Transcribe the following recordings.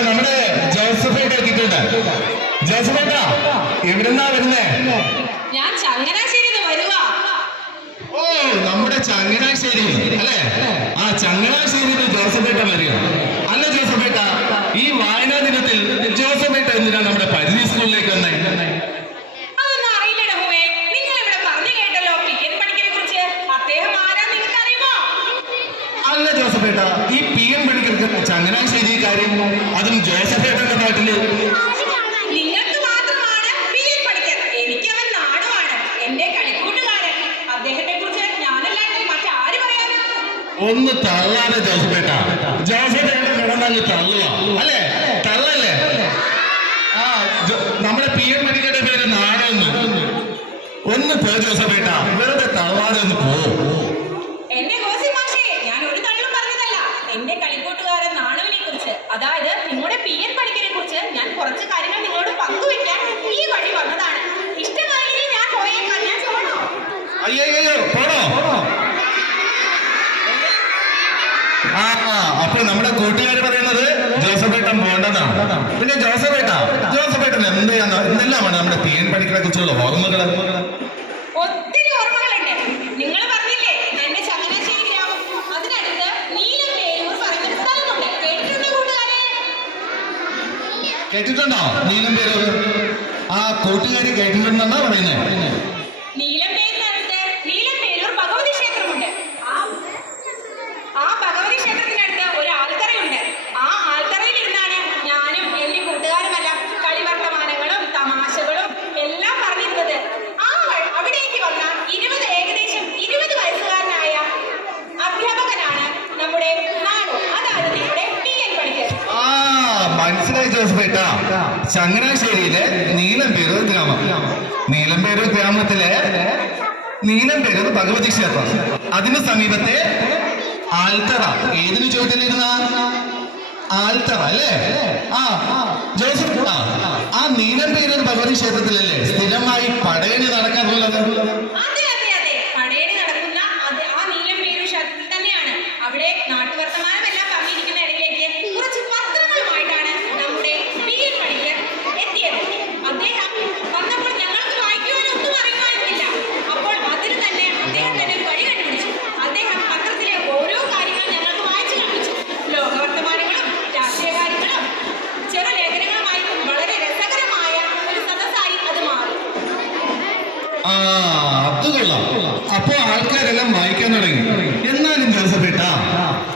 നമ്മുടെ ജോസഫേട്ട എത്തിയിട്ടുണ്ട്. ജോസഫേട്ട എവിടുന്നാ വരുന്നേ? ഞാൻ ചങ്ങനാശ്ശേരി ഓ നമ്മുടെ ചങ്ങനാശ്ശേരി അല്ലേ? ആ ചങ്ങനാശ്ശേരി ജോസഫേട്ട വരിക. അല്ല ജോസഫേട്ട ഈ വായനാ ദിനത്തിൽ ജോസഫേട്ട എന്തിനാ നമ്മുടെ പരിധി സ്കൂളിലേക്ക് വന്നേ അതൊന്നും അറിയില്ല ഡഹുവേ നിങ്ങൾ ഇവിടെ പറഞ്ഞു കേട്ടല്ലോ പി എൻ പണിക്കരെ കുറിച്ച് അദ്ദേഹം ആരാ നിങ്ങൾക്ക് അറിയുമോ അല്ല ജോസഫേട്ട ഈ പി എൻ പണിക്കർക്ക് ഈ കാര്യം അതും ജോസഫേട്ടന്റെ നാട്ടിൽ. നിങ്ങൾക്ക് മാത്രമാണ് എനിക്ക് അവൻ എന്റെ കളിക്കൂട്ടുകാരൻ. അദ്ദേഹത്തെ കുറിച്ച് ഞാനല്ലാണ്ട് മറ്റാര് പറയാനാ ഒന്ന് തള്ളാതെ ജോസഫേട്ട ജോസഫേട്ട കിടന്നങ്ങ് തള്ളുക. അല്ലേ? തള്ളല്ലേ? ആ നമ്മുടെ പി എം പണിക്കരുടെ പേര് നാടൊന്ന് ഒന്ന് പോ ജോസഫേട്ട വെറുതെ തള്ളാതെ ഒന്ന് പോ എന്റെ ഗോസി മാഷേ ഞാൻ ഒരു തള്ളും പറഞ്ഞതല്ല എന്റെ കളിക്കൂട്ടുകാരൻ നാണുവിനെ കുറിച്ച് അതായത് നിങ്ങളുടെ പി എൻ പണിക്കരെ കുറിച്ച് ഞാൻ കുറച്ച് കാര്യങ്ങൾ നിങ്ങളോട് പങ്കുവെക്കാൻ ഈ വഴി വന്നതാണ് ഇഷ്ടമായില്ലെങ്കിൽ ഞാൻ പോയേക്കാം ഞാൻ പോണോ അയ്യോ പോണോ? ആ അപ്പൊ നമ്മുടെ കൂട്ടുകാർ പറയുന്നത് ജോസഫേട്ടൻ പോണ്ടെന്നാണ് പിന്നെ ജോസഫേട്ട ജോസഫേട്ടൻ എന്തെയാണ് എന്തെല്ലാമാണ് നമ്മുടെ പി എൻ പണിക്കരെ കുറിച്ചുള്ള ഓർമ്മകൾ ഒത്തിരി ഓർമ്മകളുണ്ട്. നിങ്ങൾ പറഞ്ഞില്ലേ എന്റെ ചങ്ങനാശ്ശേരി ഗ്രാമം. അതിനടുത്ത് നീലപ്പേരൂർ പറയുന്ന സ്ഥലമുണ്ട്. കേട്ടിട്ടുണ്ടോ കൂട്ടുകാരെ? കേട്ടിട്ടുണ്ടോ? നീലം പേര്? ആ കൂട്ടുകാരി കേട്ടിട്ടുണ്ടെന്നാ പറയുന്നത് ജോസഫേട്ട ചങ്ങനാശ്ശേരിയിലെ നീലംപേരൂർ ഗ്രാമം. നീലംപേരൂർ ഗ്രാമത്തിലെ നീലംപേരൂർ ഭഗവതി ക്ഷേത്രം അതിന് സമീപത്തെ ആൽത്തറ. ഏതിന് ചോദ്യത്തിലിരുന്ന ആൽത്തറ അല്ലേ? ആ ജോസഫ് ആ, ആ നീലംപേരൂർ ഭഗവതി ക്ഷേത്രത്തിലല്ലേ സ്ഥിരമായി ആ അത് കൊള്ളാം. അപ്പോ ആൾക്കാരെല്ലാം വായിക്കാൻ തുടങ്ങി. എന്നാലും ജോസഫേട്ട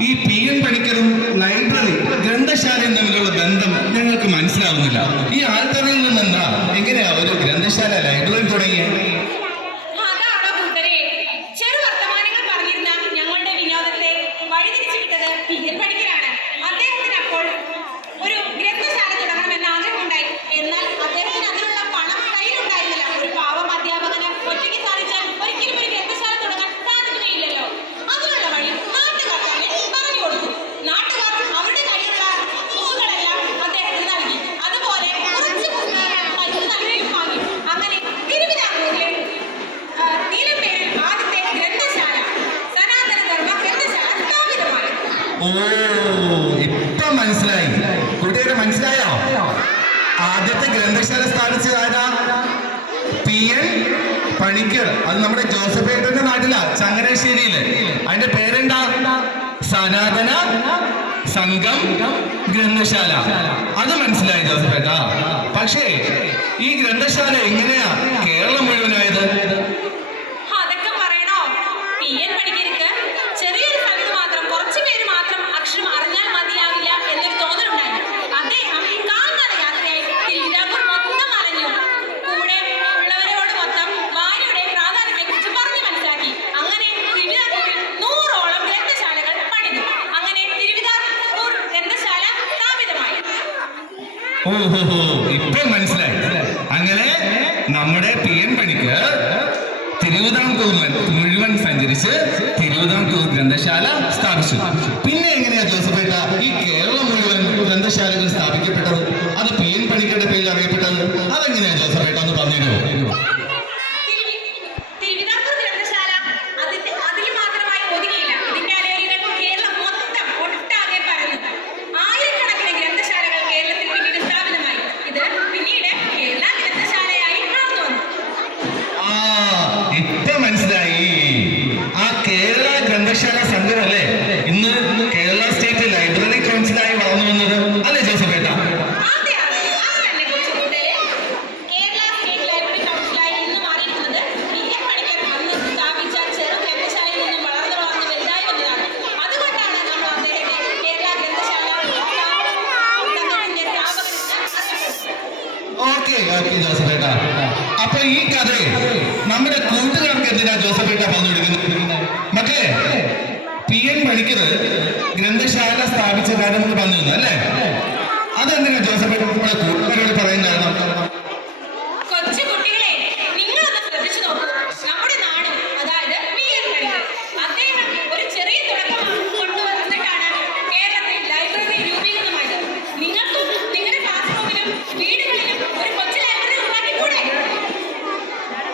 ഈ പി എൻ പണിക്കറും ലൈബ്രറി ഗ്രന്ഥശാലയും തമ്മിലുള്ള ബന്ധം ഞങ്ങൾക്ക് മനസ്സിലാവുന്നില്ല. ഈ ആൾക്കാരിൽ നിന്നെന്താ ഓ ഇപ്പൊ മനസ്സിലായി. കൂട്ടുകാരെ മനസ്സിലായോ? ആദ്യത്തെ ഗ്രന്ഥശാല സ്ഥാപിച്ചത് ആരാ? P N Panicker. അത് നമ്മുടെ ജോസഫേട്ടന്റെ നാട്ടിലാ ചങ്ങനാശ്ശേരിയിൽ. അതിന്റെ പേരെന്താ? സനാതന സംഘം ഗ്രന്ഥശാല. അത് മനസ്സിലായി ജോസഫേട്ട പക്ഷേ ഈ ഗ്രന്ഥശാല എങ്ങനെയാ? കേരളം മുഴുവനായത് ഇപ്പൊ മനസ്സിലായി അങ്ങനെ നമ്മുടെ പി എൻ പണിക്ക് തിരുവിതാംകൂർ മുഴുവൻ സഞ്ചരിച്ച് തിരുവിതാംകൂർ ഗ്രന്ഥശാല സ്ഥാപിച്ചു. പിന്നെ എങ്ങനെയാ ജോസഫേട്ട? ഈ കേരളം മുഴുവൻ ഗ്രന്ഥശാലകൾ സ്ഥാപിക്കപ്പെട്ടത്? അത് പി എൻ പണിക്കരുടെ പേരിൽ അറിയപ്പെട്ടത്? ഈ ജോസഫേട്ട അപ്പൊ ഈ കഥ നമ്മുടെ കൂട്ടുകാർക്ക് എന്തിനാ ജോസഫേട്ട പറഞ്ഞു മറ്റേ പി എൻ ഗ്രന്ഥശാല സ്ഥാപിച്ച കാര്യം എന്ന് പറഞ്ഞു അല്ലേ? അതെന്തിനാ ജോസഫേട്ട നമ്മുടെ കൂട്ടുകാരോട് പറയുന്നതാണ്?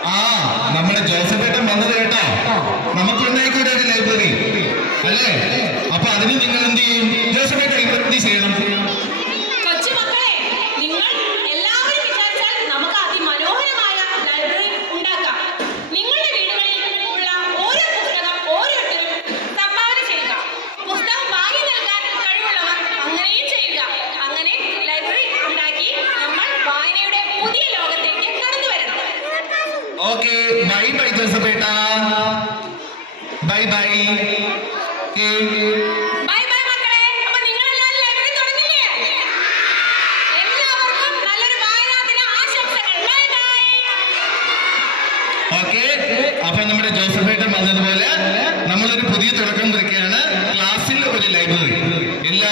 ആ നമ്മുടെ ജോസഫേട്ടൻ വന്നത് കേട്ടാ. നമുക്കുണ്ടായിക്കൂടെ ഒരു ലൈബ്രറി. അല്ലേ? അപ്പൊ അതിന് നിങ്ങൾ എന്ത് ചെയ്യും? ജോസഫേട്ടൻ എന്ത് ചെയ്യണം. Okay bye bye ജോസഫേട്ട bye bye bye